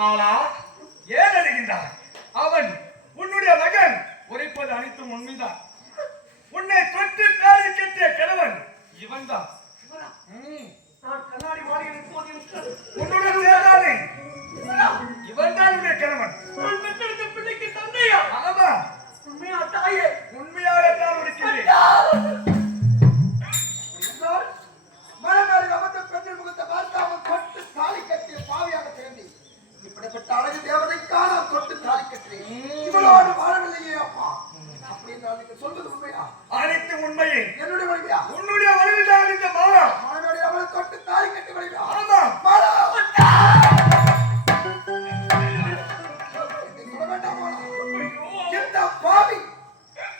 மாலா ஏன் அழுகின்றாய்? அவன் உன்னுடைய மகன் உரைப்பது அனைத்தும் உண்மைதான். உன்னை தொட்டு தாலி கட்டிய கணவன் இவன்தான். நான் கண்ணாடி மாளிகையில் உன்னுடைய சேதானே இவன்தான் உன்னுடைய கணவன். நான் பெற்றெடுத்த பிள்ளைக்கு தந்தையா? ஆமா, உண்மையா தாயே? உண்மையாகத்தான் இருக்கிறேன். மனமேல் அமர்ந்த பெண்ணின் முகத்தை பார்க்காமல் தொட்டு தாலி கட்டிய பாவியாக சேர்ந்து இப்படிப்பட்ட அழகு தேவதைக்கான தொட்டு தாலி கட்டுறேன். இவளோடு வாழவில்லையே அப்பா. அப்படி நீங்க சொல்வது உண்மையா? அனைத்து உண்மையே. என்னுடைய வழியா? உன்னுடைய வழிதான் இந்த மாலா. மனமேல் அவளை தொட்டு தாலி கட்டி வழியா? ஆமா மாலா.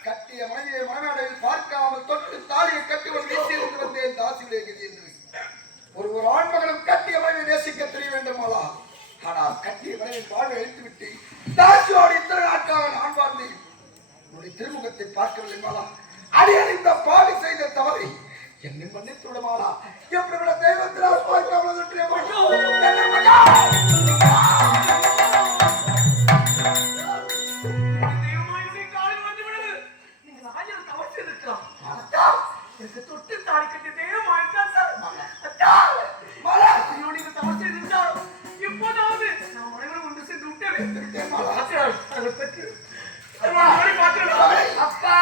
கட்டிய மனைவியை மனமேடையில் பார்க்காமல் தொட்டு தாலியை கட்டி ஒரு வீட்டிலிருந்து வந்தேன் தாசிலே என்று ஒரு ஆண்மகனும் கட்டிய மனைவியை நேசிக்க தெரிய வேண்டுமாலா? ஆனால் கட்டிய மனைவின் வாழ்வை அழித்து விட்டு தாசியோடு இத்தனை நாட்களாக நான் வாழ்ந்தேன். உன்னுடைய திருமுகத்தை பார்க்கவில்லை மாலா. அடியன் இந்த பாவி செய்த தவறை என்னை மன்னித்து விடுமாலா. எப்படி விட தெய்வத்தினால் பார்க்காமல் எனக்கு தொட்டு தாடி கட்டிட்டே இப்போதாவது நான் அனைவரும் ஒன்று சென்று விட்டேன். அதை பற்றி அப்பா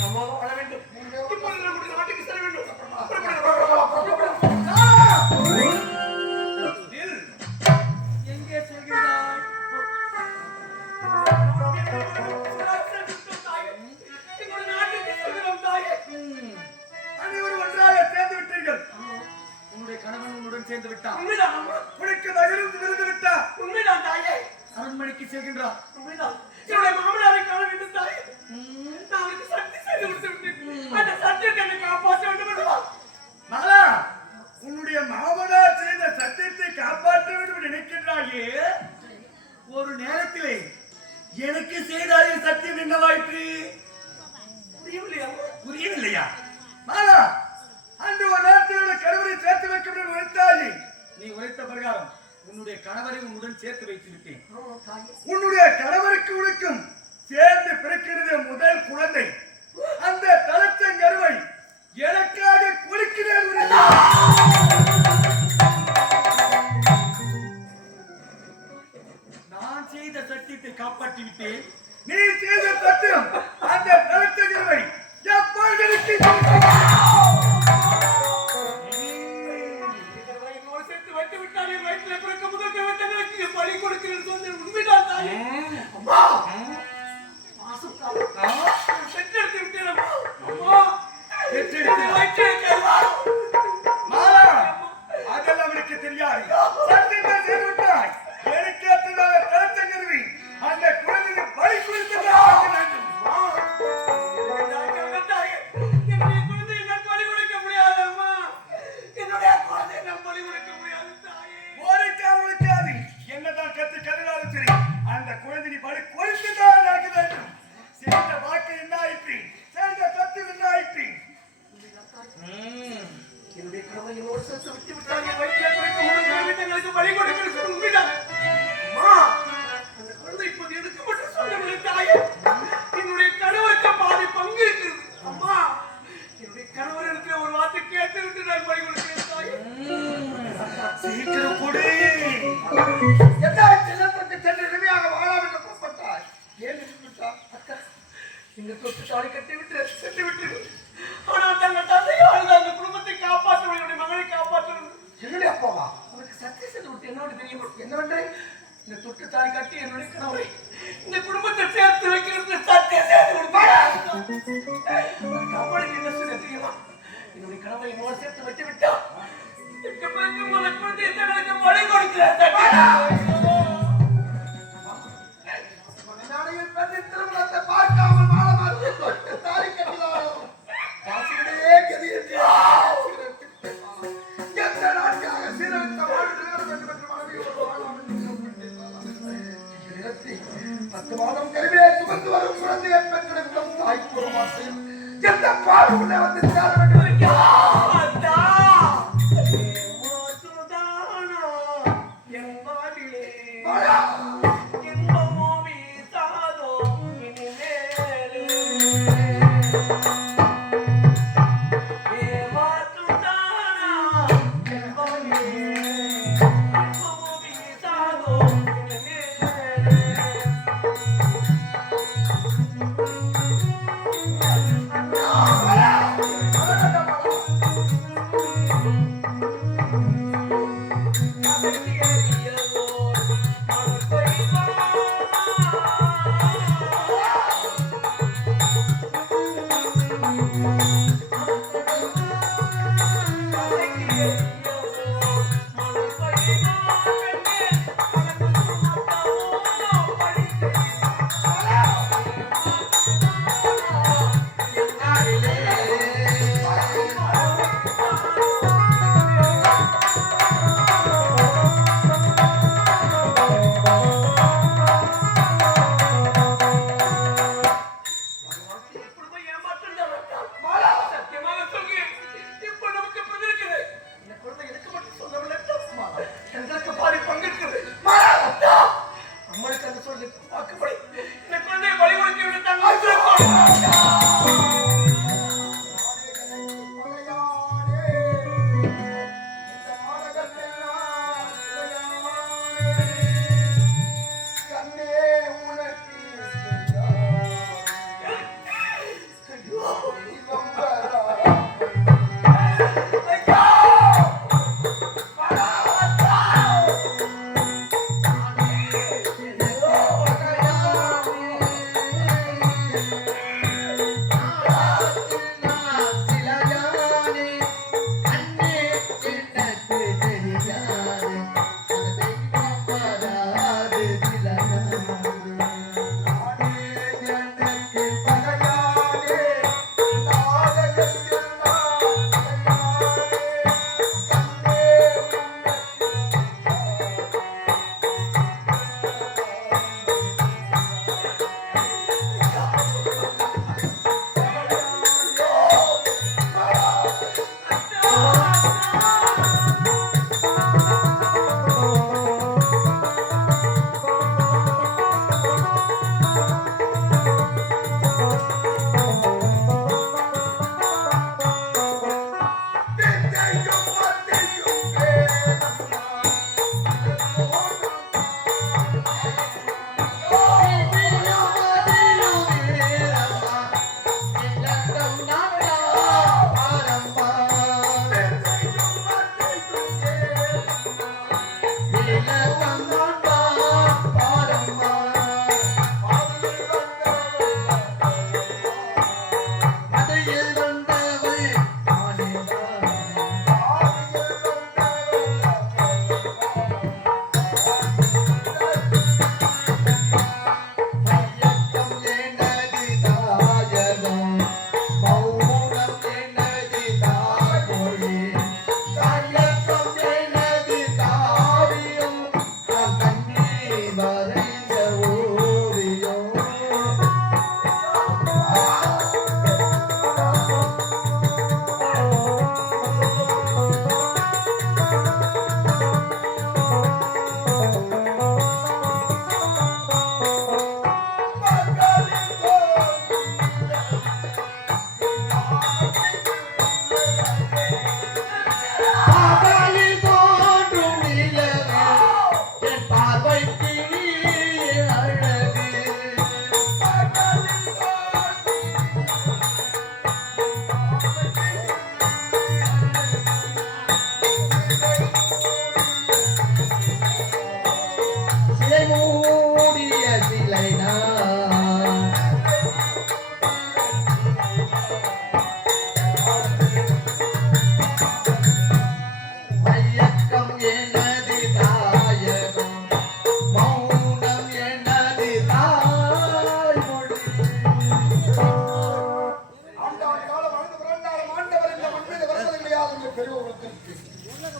நம்ம வாழ வேண்டும். இப்போது நம்முடைய நாட்டுக்கு செல்ல வேண்டும். எங்கே செல்கிறாய்? அனைவரும் ஒன்றாக சேர்ந்து விட்டீர்கள். உன்னுடைய கணவன் உன்னுடன் சேர்ந்து விட்டான். உனக்கு நகர்ந்து விருந்து விட்டார். உண்மைதான் தாயே. அரண்மனைக்கு செல்கின்றார். உண்மைதான். என்னுடைய மாமனாரை காண வேண்டும் தாயே. நான் அவருக்கு சக்தி செய்து கொடுத்து விட்டேன். அந்த சத்தியத்தை என்னை காப்பாற்ற வேண்டும் என்றார். மாலா, உன்னுடைய மாமனார் செய்த சத்தியத்தை காப்பாற்ற வேண்டும் நினைக்கின்றாயே. ஒரு நேரத்திலே எனக்கு செய்தாலே சத்தியம் என்னவாயிற்று? புரியவில்லையா? மாலா, அன்று ஒரு நேரத்திலுடைய கணவரை சேர்த்து வைக்க வேண்டும் உரைத்தாயே. நீ உரைத்த பிரகாரம் உன்னுடைய கணவரை உன்னுடன் சேர்த்து வைத்து விட்டேன். உன்னுடைய கணவருக்கு உனக்கும் சேர்ந்து பிறக்கிறது முதல் குழந்தை. அந்த தலச்சங்கருவை எனக்காக கொடுக்கிறேன். நான் செய்த சத்தியத்தை காப்பாற்றி விட்டேன். நீ செய்த சத்தியம் அந்த தலச்சங்கருவை எப்பொழுது சேர்த்து வைத்து விட்டாரே. வயிற்றில் பிறக்க முதல் கவத்தங்களுக்கு பலி கொடுக்கிறேன் சொன்ன உண்மைதான் தாயே. அம்மா பெற்றெடுத்து விட்டேன். அம்மா மாலா, அதெல்லாம் அவனுக்கு தெரியாது. சத்தியத்தை செய்து விட்டாய். எனக்கு ஏற்றதாக தலச்சங்கருவி அந்த குழந்தையை பலி கொடுத்து வேண்டும். என்னுடைய குழந்தை என்னால் பலி கொடுக்க முடியாது அம்மா. என்னுடைய குழந்தை என்னால் பலி கொடுக்க முடியாது தாயே. ஓடிக்காது என்னதான் கத்து கருதாலும் சரி, அந்த குழந்தை நீ பலி கொடுத்துதான் ஆக வேண்டும். சேர்ந்த வாக்கு என்ன ஆயிற்று? சேர்ந்த சத்து என்ன ஆயிற்று? என்னுடைய கணவன் என்னோடு சேர்த்து விட்டு விட்டாங்க. வயிற்றில் பிறக்க முதல் வீட்டங்களுக்கு பலி கொடுக்கிறது உண்மைதான் அம்மா. அந்த குழந்தை இப்போது எடுக்க மட்டும் சொல்லவில்லை தாயே. என்னுடைய கணவருக்கு பாதி பங்கு இருக்குது அம்மா. என்னுடைய கணவர் இருக்கிற ஒரு வார்த்தை கேட்டு விட்டு நான் பலி கொடுக்கிறேன் தாயே. சீக்கிரம் கொடு. சென்று இனிமையாக வாழாம் என்று கூப்பிட்டாய். ஏன் விட்டா அக்கா இந்த தொட்டு தாலி கட்டி விட்டு சென்று விட்டு. ஆனால் தங்கள் தந்தையால் அந்த குடும்பத்தை காப்பாற்ற என்னுடைய மகளை காப்பாற்ற என்னுடைய அப்பாவா அவருக்கு சத்தியம் செய்து விட்டு என்னோட தெரியும் என்னவென்று இந்த தொட்டு தாலி கட்டி என்னுடைய கணவரை இந்த குடும்பத்தை சேர்த்து வைக்கிறது சத்தியம் செய்து கொடுப்பாங்க. அவளுக்கு என்ன செய்ய தெரியலாம்? என்னுடைய கணவரை என்னோடு சேர்த்து வைத்து விட்டா முதல் குழந்தையை தங்களுக்கு பலி கொடுக்கிறேன். திருமணத்தை பார்க்காமல் மாலமாறு தொட்டு தாலி கட்டினாரோ காசிலே கதி எந்த நாட்காக சீரழித்த வாழ்வு வேண்டும் என்று மனைவியோடு வாழாமல் 10 மாதம் கருவிலே சுமந்து வரும் குழந்தையை பெற்றெடுக்கும் தாய்ப்புற மாசையும் எந்த பாடு உள்ளே வந்து சேர வேண்டும்.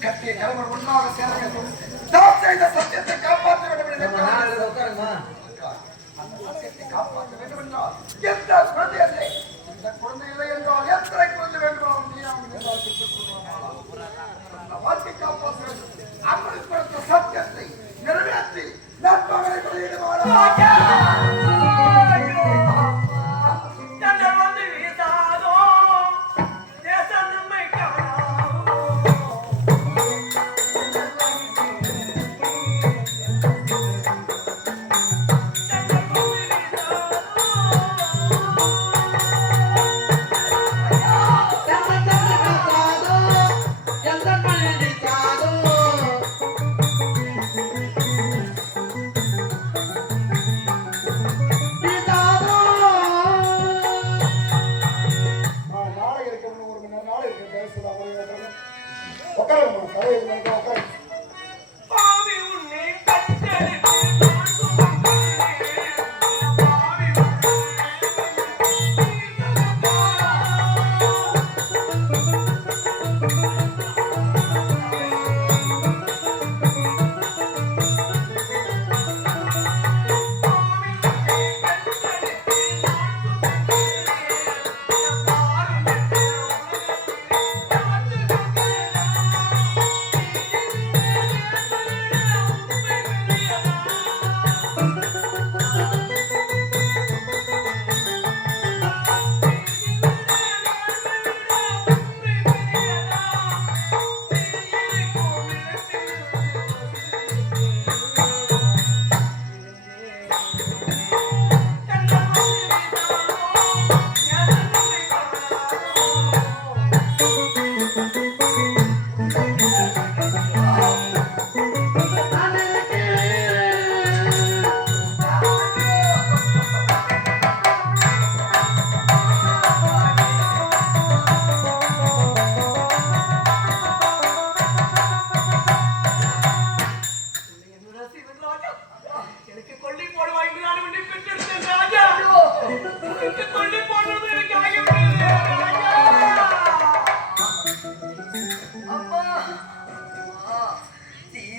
கட்டிய கணவன் ஒன்றாக சேர வேண்டும். தாம் செய்த சத்தியத்தை காப்பாற்ற வேண்டும் அந்த சத்தியத்தை காப்பாற்ற வேண்டும் என்றால் எந்த குழந்தை இல்லை, இந்த குழந்தை இல்லை என்றால் எத்தனை குழந்தை வேண்டும் வாழ்க்கை காப்பாற்ற வேண்டும். அப்படி கொடுத்த சத்தியத்தை நிறைவேற்றி நண்பர்களை வெளியிடுவார்கள்.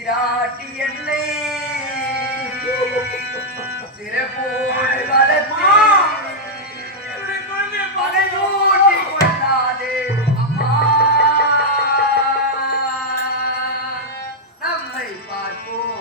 காட்டி என்னை சிறப்போடு வளர்த்து பகை மூட்டி கொண்டாதே அம்மா. நம்மை பார்ப்போம்